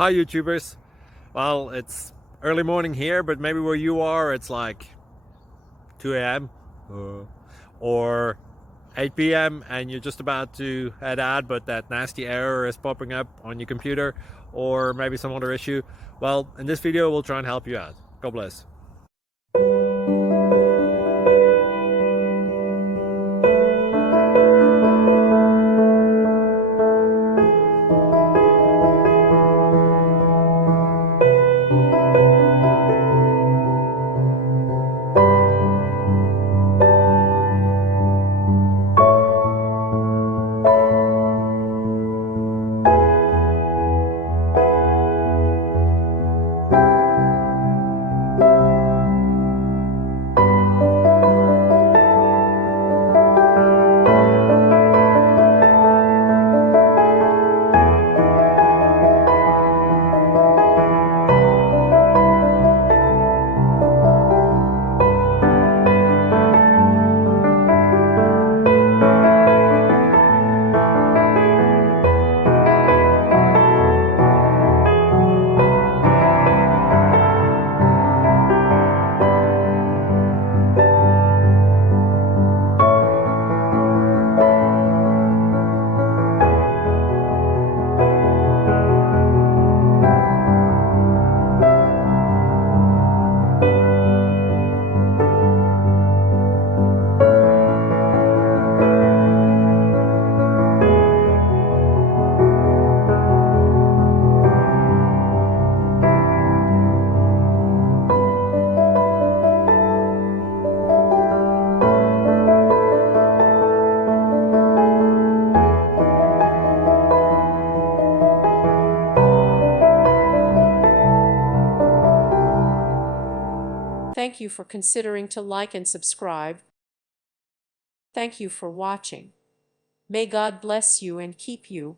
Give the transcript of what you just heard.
Hi YouTubers. Well, it's early morning here, but maybe where you are it's like 2 a.m. or 8 p.m. and you're just about to head out, but that nasty error is popping up on your computer, or maybe some other issue. Well, in this video we'll try and help you out. God bless. Thank you for considering to like and subscribe. Thank you for watching. May God bless you and keep you.